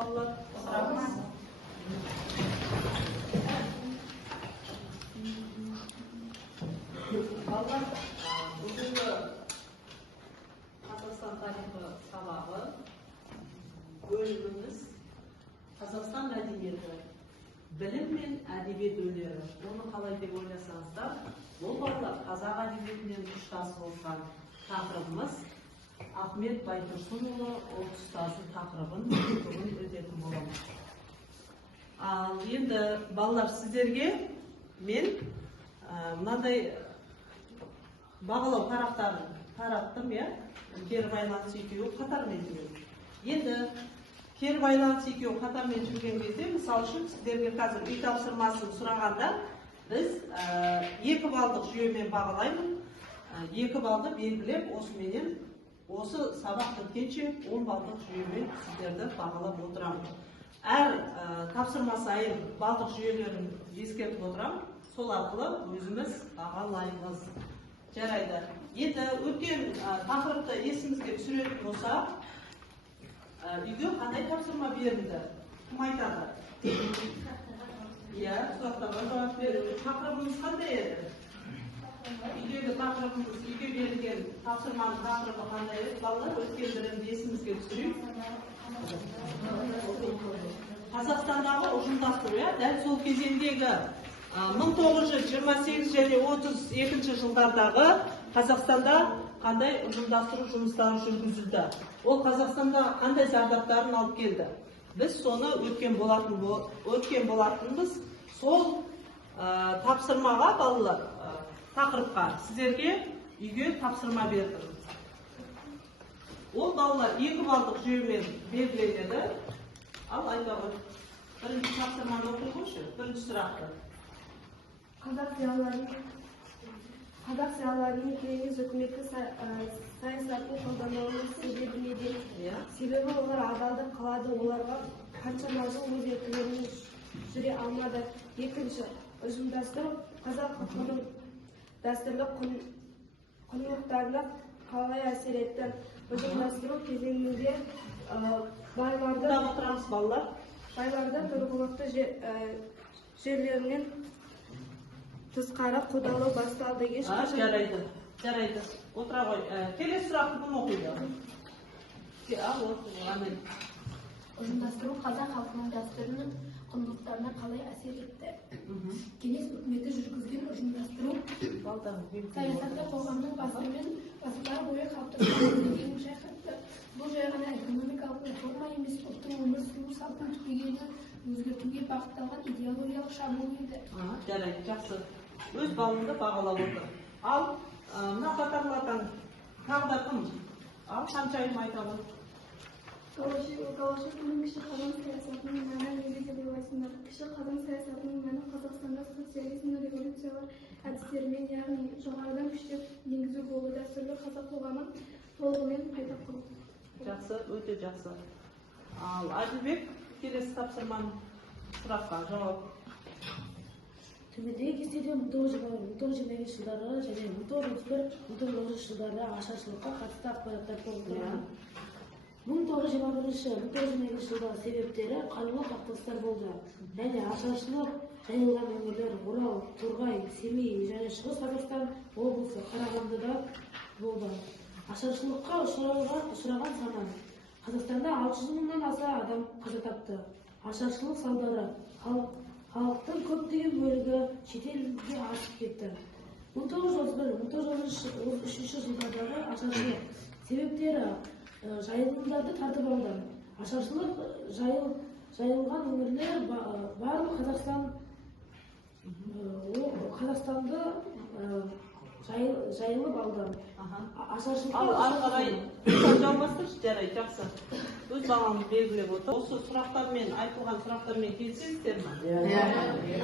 балалар, сұрағыңыз? Балалар, бүгінгі Қазақстан тарихы сабағы бөліміміз Қазақстан мәдениеті, білім мен әдебиет өнері. Оны қалай деп ойласаңыздар, бұл балалар қазақ әдебиетінен ұштас болған тақырыбымыз Ахмет Байтұрсынұлы ол ұстазы тақырыбын бүгін өтетін боламыз. Ал енді балалар, сіздерге мен мынандай бағалау парақтарын тараттым, кері байланыс екеуі қатармен жүреді. Енді кері байланыс екеуі қатармен жүрген кезде, мысал үшін сіздерге қазір үй тапсырмасын сұрағанда, біз 2 балдық жүйемен бағалаймын. 2 балды белгілеп, осыменен осы сабақ біткенше 10 балдық жүйемен сіздерді бағалап отырамын. Әр тапсырма сайын балдық жүйелерін ескертіп отырамын. Сол арқылы өзіміз бағалаймыз. Жарайды. Енді өткен тақырыпты есімізге түсіретін болса, үйге қандай тапсырма берілді? Кім айтады? Сұрақтарға жауап береді. Тақырыбымыз қандай еді? Үйдегі тақырыбымыз, үйге берілген тапсырманың тақырыбы қандай еді? Балалар, өткен бірінде есімізге түсірейік. Қазақстандағы ұжымдастыру, дәл сол кезеңдегі 1928 және 32 жылдардағы Қазақстанда қандай ұжымдастыру жұмыстары жүргізілді? Ол Қазақстанда қандай зардаптарын алып келді? Біз соны өткен болатынбыз. Сол тапсырмаға балалар, тақырыпқа сіздерге үйге тапсырма бердім. Ол балалар 2 балдық жүйемен белгіленеді. Ал айта ғой, бірінші тапсырманы оқи қойшы, бірінші сұрақты. Қазақ зиялыларының кеңес үкіметі саясатын қолдануының себебі неде? Себебі олар адалдық қалады, оларға қаншама жыл өз еркілерімен жүре алмады. Екінші, ұжымдастыру қазақ халқының дәстүрлі құндылықтарына қалай әсер етті? Ұжымдастыру кезеңінде байларды тұрғылықты жерлерінен тысқары қудалау басталды. Жарайды. Отыра ғой. Келесі сұрақты кім оқиды? Ұжымдастыру қазақ халқының дәстүрінің құндылықтарына қалай әсер етті? Кеңес үкіметі жүргізген ұжымдастыру саясаты қоғамның ғасырлар бойы қалыптасқан деңгейін шайқатты. Бұл жай ғана экономикалық реформа емес, ұлттың өмір сүру салтын түбегейлі өзгертуге бағытталған идеологиялық шабуыл еді. Жарайды, жақсы. Өз балыңды бағалап отыр. Ал мына қатарлардан тағы кім? Ал қаншайым айта ғой? Галашевтың кіші қадам саясатының мәні неге деп ойлайсыңдар? Кіші қадам саясатының мәні Қазақстанда социализмнің революциялар әдістерімен, яғни жоғарыдан күштеп енгізу болды. Дәстүрлі қазақ қоғамын толығымен қайта құру. Жақсы, өте жақсы. Ал Әділбек, келесі тапсырманың сұраққа жауап. Төмендегі кестеде 1925 жылдары және 1931-1933 жылдары ашаршылыққа қатысты ақпараттар толтырылған. 1921-1922 жылдағы себептері қарулы қақтығыстар болды. Және ашаршылық жайылған өңірлер Орал, Торғай, Семей және Шығыс Қазақстан облысы Қарағандыда болды. Ашаршылыққа ұшыраған саны. Қазақстанда 600 мыңнан аса адам қаза тапты. Ашаршылық салдары. Халықтың көптеген бөлігі шетелге асып кетті. 1931-1933 жылдардағы ашаршылық себептері жайылымдарды тартып алды. Ашаршылық жайылған өңірлер барлық Қазақстанды жайылып алды. Ал қарай жалғастыршы, жарайды, жақсы. Өз балаңыз белгілеп отыр. Осы сұрақтармен, айтылған сұрақтармен келісесіздер ме?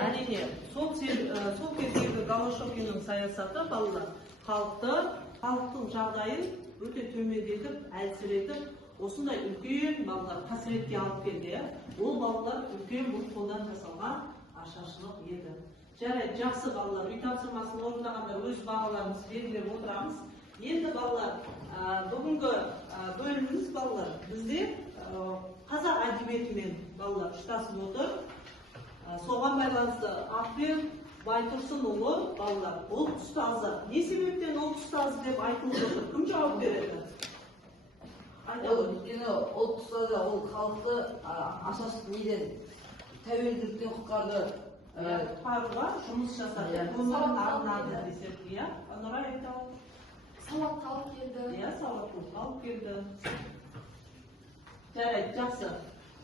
Әрине, сол кездегі Голошокиннің саясаты балалар халықтың жағдайын өте төмендетіп, әлсіретіп, осындай үлкен балалар қасіретке алып келді. Ол балалар үлкен бұл қолдан жасалған ашаршылық еді. Жарайды, жақсы балалар, үй тапсырмасын орындағанда өз бағаларымызды белгілеп отырамыз. Енді балалар, бүгінгі бөліміміз балалар, бізде қазақ әдебиетімен балалар ұштасып отыр. Соған байланысты Ахмет Байтұрсынұлы балалар ұлт ұстазы. Не себептен ұлт ұстазы деп айтылып отыр? Кім жауап береді? Ұлт ұстазы ол халықты асасы неден тәуелділіктен құтқарды. Құтқаруға жұмыс жасады. Өмірін арнады десек, иә? Нұрай айта ал. Сауатқа алып келді. Иә, сауаттылыққа алып келді. Жарайды, жақсы.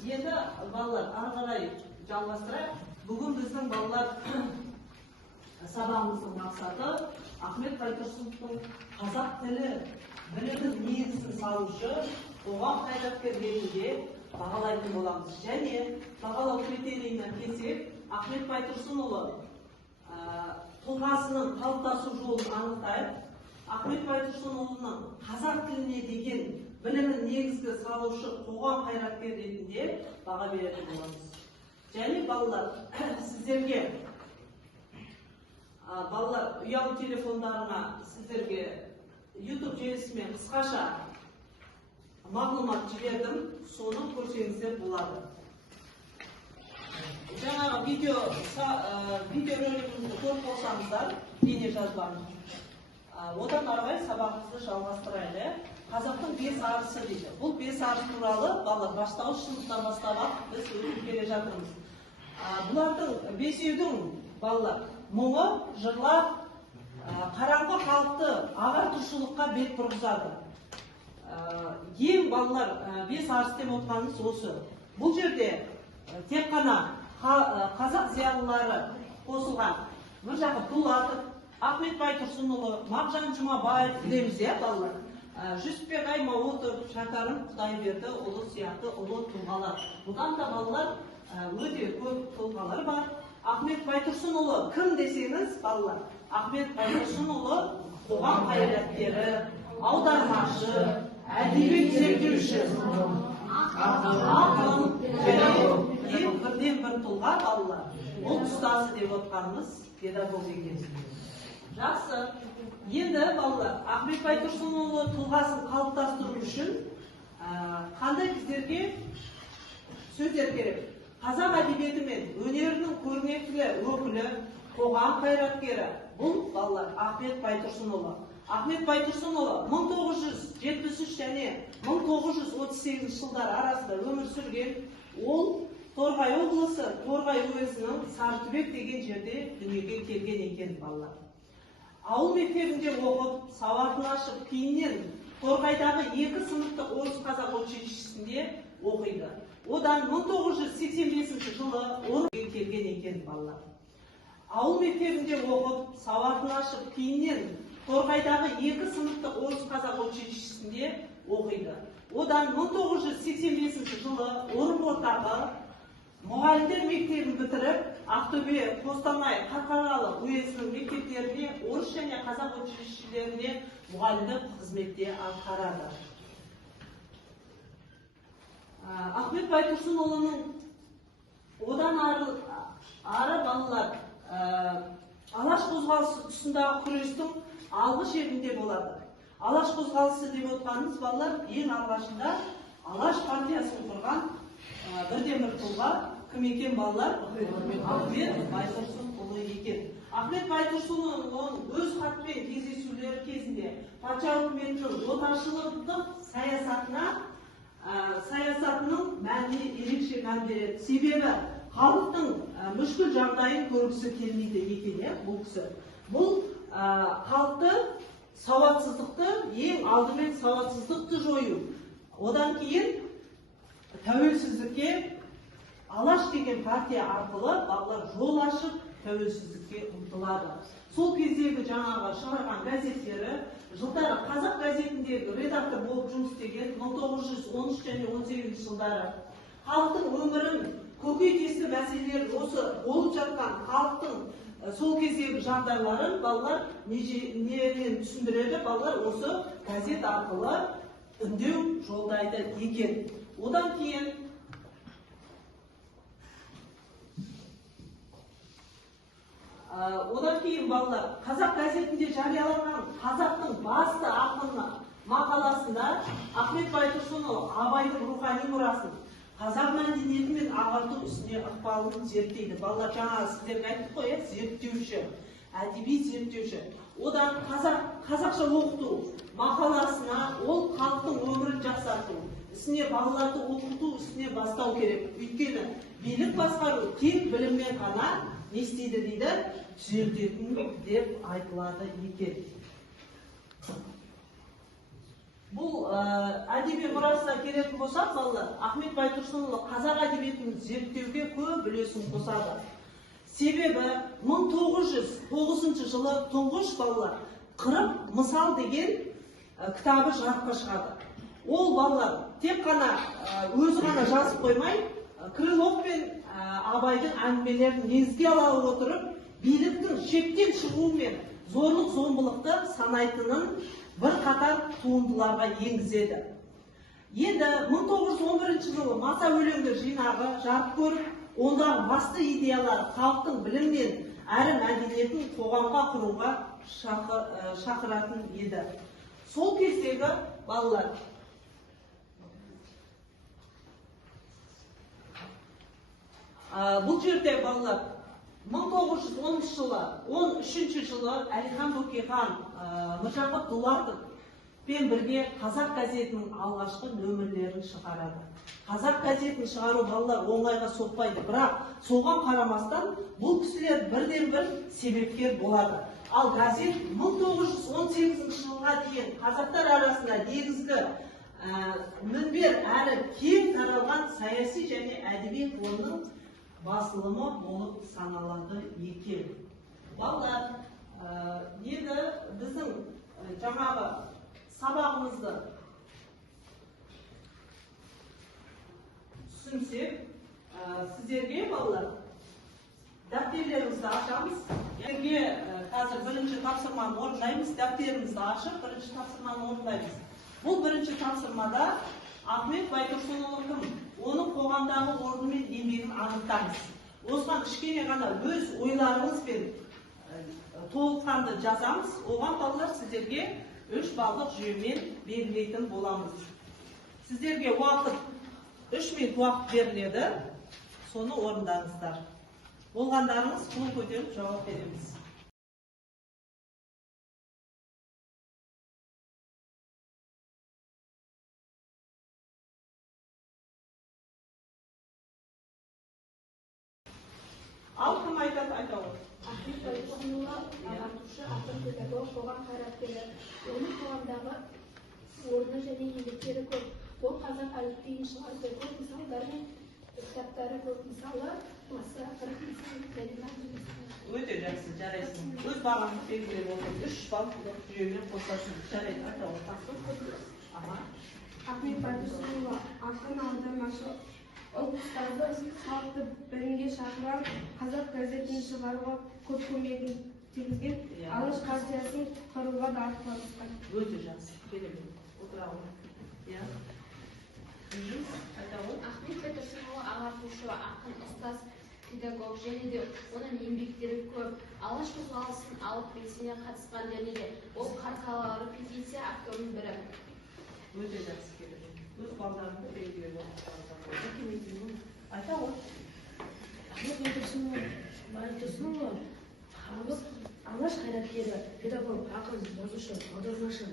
Енді балалар ары қарай жалғастырайық. Бүгін біздің балалар сабағымыздың мақсаты Ахмет Байтұрсыновтың қазақ тілі білімнің негізін салушы қоғам қайраткері ретінде бағалайтын боламыз. Және бағалау критерийіне келсек, Ахмет Байтұрсынұлы тұлғасының қалыптасу жолын анықтайық. Ахмет Байтұрсынұлының қазақ тіліне деген білімін негізгі салушы қоғам қайраткері ретінде баға беретін боламыз. Және балалар, сіздерге ұялы телефондарына сіздерге YouTube желісімен қысқаша мағлұмат жібердім, соны көрсеңіздер болады. Жаңағы видео ролигімізді көріп болсаңыздар, дене жазбаны. Одан арғай сабағымызды жалғастырайық. Қазақтың 5 арысы дейді. Бұл 5 арыс туралы балалар бастауыш сыныптан бастап біз өтіп келе жатырмыз. Бұлардың бесеудің балалар мұңы, жырлар, қараңғы халықты ағартушылыққа бет бұрғызады. Ең балалар 5 арыс деп отқанымыз осы. Бұл жерде тек қана қазақ зиялылары қосылған. Бір жағы Дулатов, Ахмет Байтұрсынұлы, Мағжан Жұмабаев білеміз, балалар. Жүсіпбек Аймауытов, Шәкәрім Құдайберді ұлы сияқты ұлы тұлғалар. Бұдан да балалар өте көп тұлғалар бар. Ахмет Байтұрсынұлы кім десеңіз, балалар? Ахмет Байтұрсынұлы қоғам қайраткері, аудармашы, әдебиет зерттеуші, ақын, бірден бір тұлға балалар. Ұлт ұстазы деп отқанымыз педагог екен. Жақсы. Енді балалар, Ахмет Байтұрсынұлы тұлғасын қалыптастыру үшін қандай біздерге сөздер керек? Қазақ әдебиеті мен өнерінің көрнектілі өкілі, қоғам қайраткері. Бұл балалар Ахмет Байтұрсынұлы. Ахмет Байтұрсынұлы 1973 және 1938 жылдар арасында өмір сүрген. Ол Торғай облысы, Торғай уезінің Сарытүбек деген жерде дүниеге келген екен балалар. Ауыл мектебінде оқып, сауатын ашып, кейіннен Торғайдағы 2 сыныптық орыс қазақ училищесінде оқиды. Одан 1985 жылы Орынборға келген екен балалар. Ауыл мектебінде оқып, сауатын ашып, кейіннен Торғайдағы 2 сыныптық орыс қазақ училищесінде оқиды. Одан 1985 жылы Орынбордағы мұғалімдер мектебін бітіріп, Ақтөбе, Қостанай, Қарқаралы уезінің мектептеріне, орыс және қазақ училищелеріне мұғалімдік қызметте атқарады. Ахмет Байтұрсынұлының одан ары балалар Алаш қозғалысы тұсындағы күрестің алғы шебінде болады. Алаш қозғалысы деп отқанымыз балалар ең алғашында Алаш партиясын құрған бірден бір тұлға кім екен балалар? Ахмет Байтұрсынұлы екен. Ахмет Байтұрсынұлының өз хатпен кездесулері кезінде патша үкіметінің отаршылдық саясатының мәніне ерекше мән береді. Себебі халықтың мүшкіл жағдайын көргісі келмейді екен, бұл кісі. Бұл халықты сауатсыздықты, ең алдымен сауатсыздықты жою. Одан кейін тәуелсіздікке Алаш деген партия арқылы балалар жол ашып тәуелсіздікке ұмтылады. Сол кездегі жаңағы шығарған газеттері, жылдары Қазақ газетіндегі редактор болып жұмыс істеген 1913 және 18 жылдары халықтың өмірін, көкейтесті мәселелер осы болып жатқан халықтың сол кездегі жағдайларын балалар немен түсіндіреді, балалар осы газет арқылы үндеу жолдайды екен. Одан кейін балалар Қазақ газетінде жарияланған қазақтың басты ақыны мақаласында Ахмет Байтұрсынұлы Абайдың рухани мұрасын, қазақ мәдениеті мен ағарту үстіне ықпалын зерттейді. Балалар жаңа сіздерге айттық қой, зерттеуші, әдеби зерттеуші. Одан қазақша оқыту мақаласына ол халықтың өмірін жақсарту ісіне балаларды оқыту ісіне бастау керек. Өйткені билік басқару тек біліммен ғана не істейді дейді, түзететін деп айтылады екен. Бұл әдеби мұрасына келетін болсақ, балалар, Ахмет Байтұрсынұлы қазақ әдебиетін зерттеуге көп үлесін қосады. Себебі 1909 жылы тұңғыш балалар 40 мысал деген кітабы жарыққа шығады. Ол балалар тек қана өзі ғана жазып қоймай, Крылов пен Абайдың әңгімелерін негізге ала отырып, биліктің шектен шығуы мен зорлық-зомбылықты санайтынын бір қатар туындыларға енгізеді. Енді 1911 жылы маса өлеңдер жинағы жарық көріп, ондағы басты идеялар халықтың біліммен әрі мәдениетін қоғамға құруға шақыратын еді. Сол кездегі балалар бұл жерде балалар 1910 жылы, 13 жылы Әлихан Бөкейхан, Міржақып Дулатов пен бірге қазақ газетінің алғашқы нөмірлерін шығарады. Қазақ газетін шығару балалар оңайға соқпайды, бірақ соған қарамастан бұл кісілер бірден-бір себепкер болады. Ал газет 1918 жылға дейін қазақтар арасында негізгі мінбер әрі кең таралған саяси және әдеби ғылымның басылымы болып саналады екен. Балалар, енді біздің жаңағы сабағымызды түсінсек, сіздерге балалар дәптерлерімізді ашамыз. Сіздерге қазір бірінші тапсырманы орындаймыз. Дәптерімізді ашып, бірінші тапсырманы орындаймыз. Бұл бірінші тапсырмада Ахмет Байтұрсынұлы кім? Оның қоғамдағы орны мен еңбегін анықтаңыз. Осыған кішкене ғана өз ойларыңызбен толыққанды жазамыз. Оған балалар сіздерге 3 балдық жүйемен белгілейтін боламыз. Сіздерге уақыт 3 минут уақыт беріледі. Соны орындаңыздар. Болғандарыңыз қол көтеріп жауап береміз. Ал кім айтады, айта ғой. Ахмет Байтұрсынұлы ағартушы, ақын, педагог, қоғам қайраткері. Оның қоғамдағы орны және еңбектері көп. Ол қазақ әліпбиін шығарды. Көп мысалдар мен кітаптары көп. Мысалы, осы 40 мысал. Өте жақсы, жарайсың. Өз бағаңды белгілеп отырып, 3 балдық жүйемен қосасың. Жарайды, айта ғой. Ахмет Байтұрсынұлы ақын, аудармашы. Ол ұстазы халықты бірінге шақырып, қазақ газетін шығаруға көп көмегін тигізген, алаш партиясын құруға да атсалысқан. Өте жақсы, керемет. Отыра ғой. Иә. Айта ғой. Ахмет Байтұрсынұлы ағартушы, ақын, ұстаз, педагог және де оның еңбектері көп. Алаш қозғалысын алып белсене қатысқан және де ол қарқаралы петиция авторының бірі. Өте жақсы, керемет. Өз балдарыңды белгілеп отырсаңыздар. Айта ғой. Ахмет Байтұрсынұлы алаш қайраткері, педагог, ақын, жазушы, аудармашы.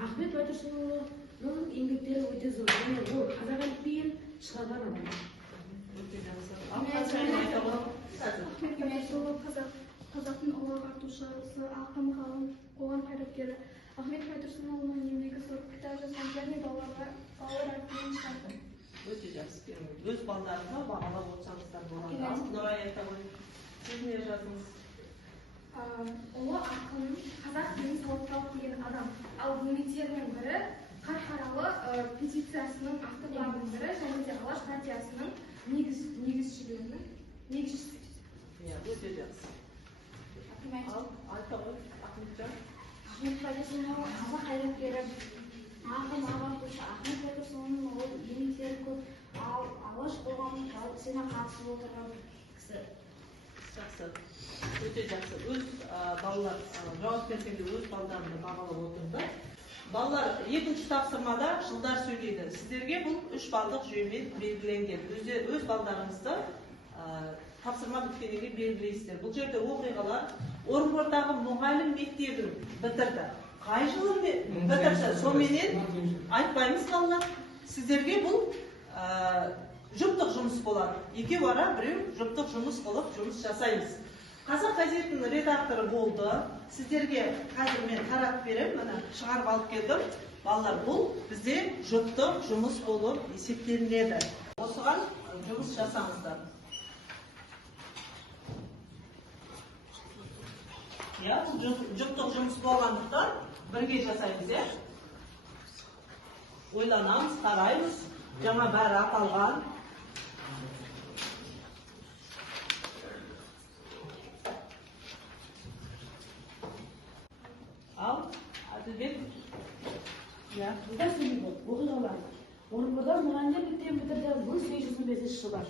Ахмет Байтұрсынұлының еңбектері өте зор, және ол қазақ әліпбиін шығарған адам. Өте жақсы. Айта ғой. Ахмет Байтұрсынұлы қазақтың ұлы ағартушысы, ақын, ғалым, қоғам қайраткері. Ахмет Байтұрсынұлының еңбегі зор, кітап жазған және балалар әліпбиін шығарды. Өте жақсы, керемет. Өз балдарыңызға бағалап отырсаңыздар болады. Нұрай, айта ғой. Сіз не жаздыңыз? Ұлы ақын қазақ тілін сауаттау деген адам. Ал еңбектерінің бірі қарқаралы петициясының авторларының бірі және де алаш партиясының негізшісі. Өте жақсы. Айта ғой, Ахметжан. Ахмет Байтұрсынұлы қазақ қайраткері, ақын, ағартушы. Ахмет Байтұрсынұлының ол еңбектері көп. Алаш қоғамының белсене қатысып отырған кісі. Жақсы. Өте жақсы. Өз балалар жауап бергенде өз балдарымды бағалап отырды. Балалар, екінші тапсырмада жылдар сөйлейді. Сіздерге бұл 3 балдық жүйемен белгіленген. Өз балдарыңызды тапсырма біткенге белгілейсіздер. Бұл жерде оқиғалар Орынбордағы мұғалім мектебін бітірді. Қай жылы бітірді? Соменен айтпаймыз балалар. Сіздерге бұл жұптық жұмыс болады. Екеу ара біреу жұптық жұмыс болып жұмыс жасаймыз. Қазақ газетінің редакторы болды. Сіздерге қазір мен таратып беремін, мына шығарып алып келдім. Балалар, бұл бізде жұптық жұмыс болып есептелінеді. Осыған жұмыс жасаңыздар. Я, бұл жұптық жұмыс болғандықтан бірге жасаймыз, я? Ойланамыз, қараймыз, жаңа бәрі аталған. Ал, Әділбек. Ya, burada söylüyor. Okuyorlar. Orada mühendislik mektebi bitirdi. 1825 жылы.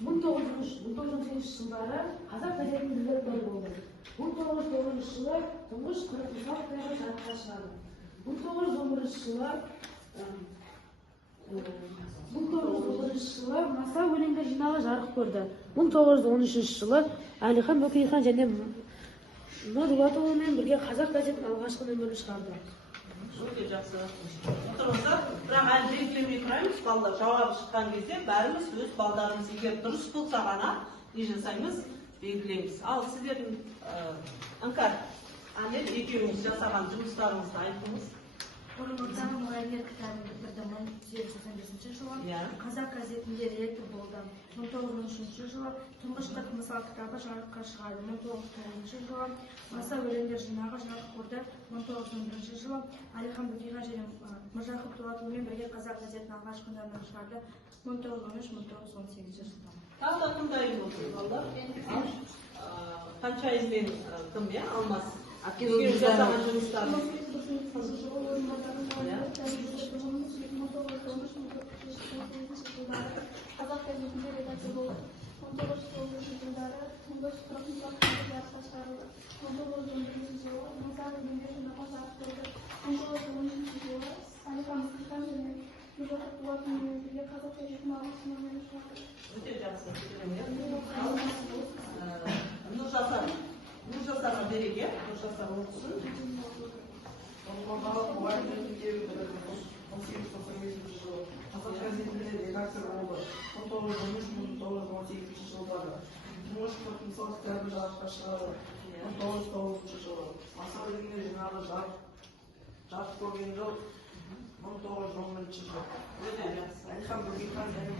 1918 жылдары Қазақ газетінің редакторы болды. 1909 жылы тұңғыш Қырғызстан кітабы жарыққа шығады. 1909 жылы Маса өлеңдер жинағы жарық көрді. 1913 жылы Әлихан Бөкейхан және Нұрдулатұлымен бірге Қазақ газетінің алғашқы нөмірін шығарды. Өте жақсы. Отырыңыздар, бірақ әлі белгілемей тұраймыз, балалар жауабы шыққан кезде бәріміз өз балдарымыз егер дұрыс болса ғана не жасаймыз, белгілейміз. Ал сіздердің Іңкәр, Анел екеуіңіз жасаған жұмыстарыңызды айтыңыз. Орынбордағы мұғалімдер кітабын бітірдім 1985 жылы. Қазақ газетінде редактор болдым. 1913 жылы тұңғыш қырық мысал кітабы жарыққа шығады. 1909 жылы Маса өлеңдер жинағы жарық көрді. 1911 жылы Әлихан Бөкейхан және Міржақып Дулатұлымен бірге Қазақ газетінің алғашқы нөмірін шығарды. 1913-1918 жылы. Тағы тыңдайын болсын, балалар. Қаншайыммен кім, я? Алмас. Екеуіңіз жасаған жұмыстарыңыз. Қазақ газетінде редактор болды. 1990 жылдары тұңғыш қырық мысал кітабы жарыққа шығарылды. 1911 жылы Маса өлеңдер жинағы жарық көрді. 1913 жылы Әлихан Бөкейхан және Міржақып Дулатұлымен бірге Қазақ газетінің алғашқы нөмірін шығарды. Өте жақсы. Нұржасарға береге, Нұржасар оқысын. Орынбордағы мұғалімдер мектебі бітірді. 1895 жылы Қазақ газетінде редактор болды. 1913-1918 жылдары тұңғыш қырық мысал кітабы жарыққа шығады. 1909 жылы Маса өлеңдер жинағы жарық көрген жыл 1911 жыл. Әлихан Бөкейхан және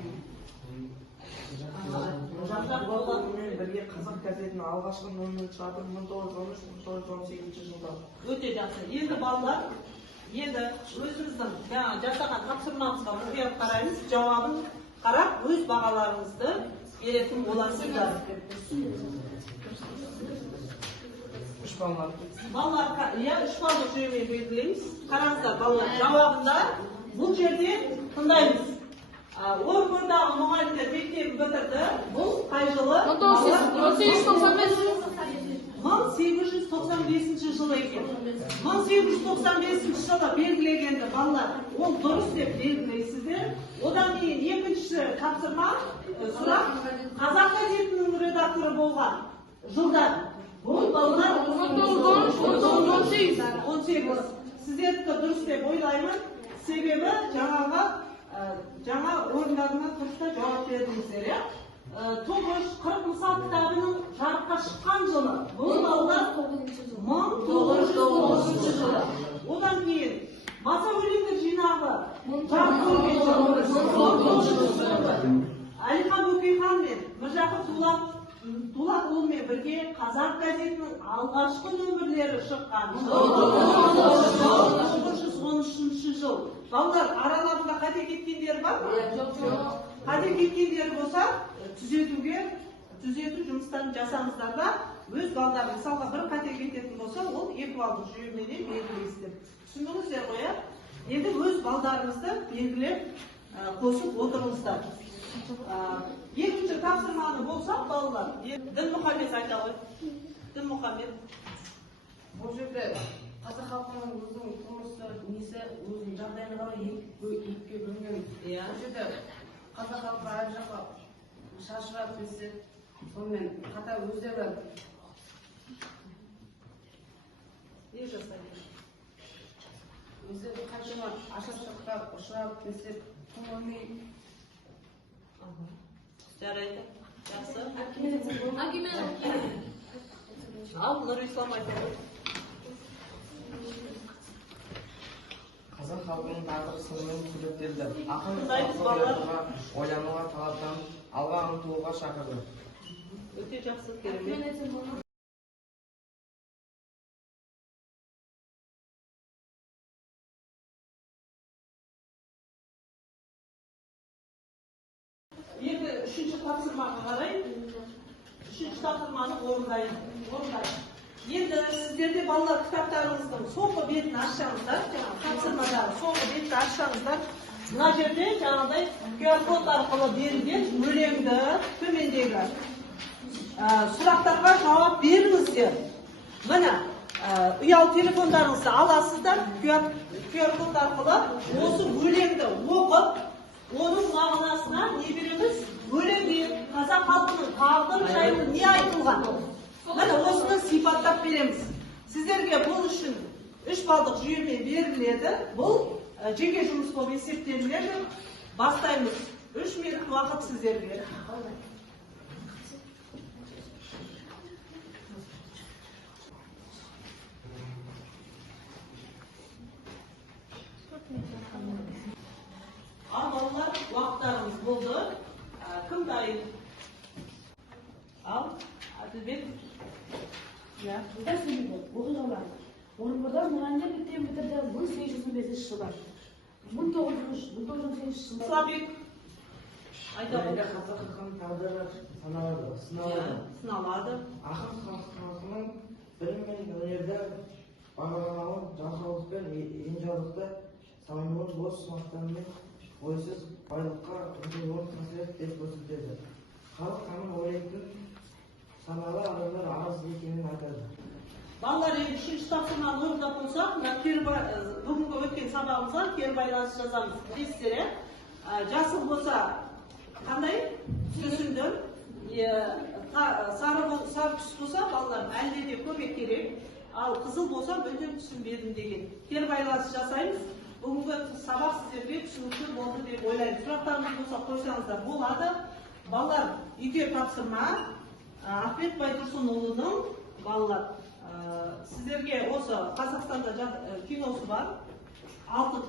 Міржақып Дулатұлымен бірге Қазақ газетінің алғашқы нөмірін шығарды 1913-1918 жылдары. Өте жақсы. Енді балалар, енді өзіміздің жасаған тапсырмамызға мұқият қараймыз, жауабын қарап, өз бағаларыңызды беретін боласыздар. Үш балалар. Балалар, үш балдық жүйемен белгілейміз. Қараңыздар, балалар, жауабында бұл жерде тыңдаймыз. Орынбордағы мұғалімдер мектебін бітірді. Бұл қай жылы? 1895 жылы екен. 1895 жылы белгілегенді балалар, ол дұрыс деп белгілейсіздер. Одан кейін екінші тапсырма сұрақ Қазақ газетінің редакторы болған жылдар. Бұл балалар 1918. Сіздерді дұрыс деп ойлаймын. Себебі жаңа орындарына тұрыста жауап бердіңіздер. Тұңғыш қырық мысал кітабының жарыққа шыққан жылы. Бұл балалар 1909 жылы. Одан кейін Маса өлеңдер жинағы жарық көрген жылы. 1909 жылы. Әлихан Бөкейхан мен Міржақып Дулатұлымен бірге Қазақ газетінің алғашқы нөмірлері шыққан жыл. 1913 жыл. Балалар, араларында қате кеткендері бар ма? Жоқ. Қате кеткендері болса, түзету жұмыстарын жасаңыздар да, өз балдар, мысалға бір қате кететін болса, ол екі балдық жүйеменен белгілейсіздер. Түсіндіңіздер ғой, енді өз балдарыңызды белгілеп қосып отырыңыздар. Екінші тапсырманы болсақ, балалар, Дінмұхамед айта ғой. Дінмұхамед. Бұл жерде қазақ халқының өзінің тұрмысы несі өзінің жағдайына қарай екіге бөлінген. Иә. Бұл жерде қазақ халқы әр жаққа шашырап келсе, сонымен қатар өздері не жасайды? өздері қаншама ашаршылыққа ұшырап келсе, көңілмей. Жарайды. Жақсы. Ал, Нұрислам айтады. Қазақ халқының тағдыры сынымен суреттелді. Ақын Құдайымыз балалар. ойлануға, талаптан алға ұмтылуға шақырды. Өте жақсы, керемет. Енді үшінші тапсырмаға қарай, үшінші тапсырманы орындайын. Енді сіздерде балалар кітаптарыңыздың соңғы бетін ашсаңыздар, тапсырмадағы соңғы бетті ашсаңыздар, мына жерде жаңағыдай QR-код арқылы берілген өлеңді төмендегі сұрақтарға жауап беріңіздер. Міне, ұялы телефондарыңызды аласыздар, QR-код арқылы осы өлеңді оқып, оның мағынасына не береміз? Өлеңде қазақ халқының тағдыры жайлы не айтылған? Міне осыны сипаттап береміз. Сіздерге бұл үшін 3 балдық жүйемен беріледі. Бұл жеке жұмыс болып есептелінеді. Бастаймыз. 3 минут уақыт сіздерге. Ал балалар, уақыттарымыз болды. Кім дайын? Ал, Әділбек. Жылда сөйлейді, оқиғалар. Орынборда мұғалімдер мектебін бітірді 1805 жылы. 1908 жылы. Слабик. Өлеңде қазақ халқының тағдыры сыналады. Ақын халқының білім мен өнерді бағалауын жалқаулықпен, енжарлықты, салынуын бос мақтанмен ойсыз байлыққа ұмтылуын қасірет деп көрсетеді. Халық қамын ойлайтын саналы адамдар аз екенін айтады. Балалар, енді үшінші тапсырманы орындап болсақ, бүгінгі өткен сабағымызға кері байланыс жазамыз. Білесіздер, жасыл болса қандай? Түсіндім. Сары түс болса, балалар әлде де көмек керек. Ал қызыл болса, мүлдем түсінбедім деген. Кері байланыс жасаймыз. Бүгінгі сабақ сіздерге түсінікті болды деп ойлаймын. Сұрақтарыңыз болса қойсаңыздар болады. Балалар, үйге тапсырма. Ахмет Байтұрсынұлының балалар. Сіздерге осы Қазақстанда киносы бар. 6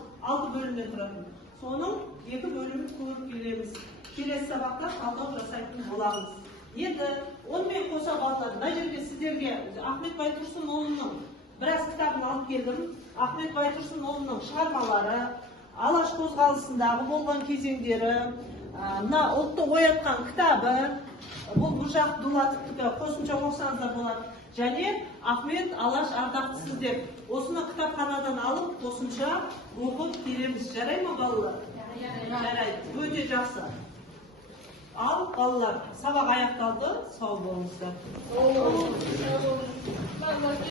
бөлімнен тұратын. Соның 2 бөлімін көріп келеміз. Келесі сабақта талдау жасайтын боламыз. Енді онымен қоса балалар, мына жерге сіздерге Ахмет Байтұрсынұлының біраз кітабын алып келдім. Ахмет Байтұрсынұлының шығармалары, Алаш қозғалысындағы болған кезеңдері, мына ұлтты оятқан кітабы, бұл Мұржақ Дулатовтікі қосымша оқысаңыздар болады. Және Ахмет Алаш ардақтысыз деп осыны кітапханадан алып қосымша оқып келеміз. Жарай ма балалар? Жарайды. Өте жақсы. Ал балалар, сабақ аяқталды. Сау болыңыздар.